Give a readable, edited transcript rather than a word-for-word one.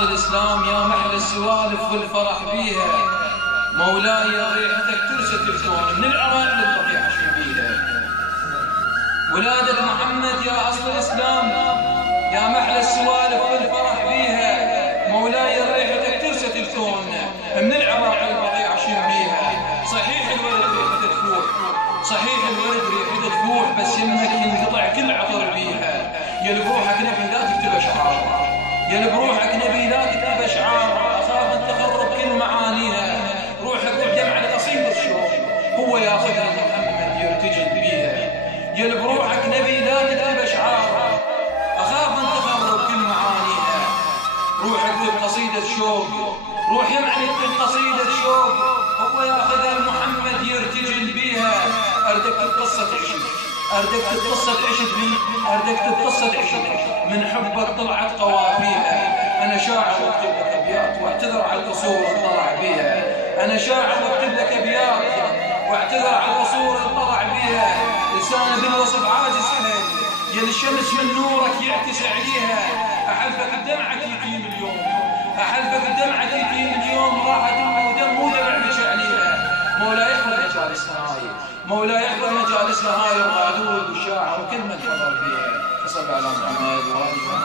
أصل الإسلام يا محل السوالف والفرح بيها، مولاي ريحتك ترست الكون من العراق للبقيع عايشين بيها. ولادة محمد يا أصل الإسلام يا محل السوالف والفرح بيها، مولاي ريحتك ترست الكون من العراق للبقيع عايشين بيها. صحيح الورد ريحته تفوح، صحيح الورد ريحته تفوح، بس يمك ينقطع كل عطر بيها. يا بروحك نبي لا تكتب أشعار، يا بروحك نبي لا تكتب أشعار، أخاف أن تخرب كل معانيها. روحك تجمع لقصيدة الشوق هو ياخذها محمد يرتجل بيها. يا بروحك نبي لا تكتب أشعار، أخاف أن تخرب كل معانيها. روح اكتب قصيدة شوق، روح يمعني اكتب قصيدة شوق هو ياخذها محمد يرتجل بيها. أردك قصة عشق، أردك قصة عشق أردك قصة عشق من حبك طلعت قوافيها. أنا شاعر واكتب لك أبيات واعتذر على القصور اللي طلع بيها. أنا شاعر واكتب لك أبيات واعتذر على القصور اللي طلع بيها. لساني بالوصف عاجز حيل، يا الشمس من نورك يعكس عليها. أحلفك بدمعك يقيم اليوم، أحلفك بدمعك يقيم اليوم، راحت ودم مو دمع مشاعليها. مولاي يحفظ مجالسنا هاي، مولاي يحفظ مجالسنا هاي، الغادور والشاعر وكل من حضر فيها. فصل على محمد وآله.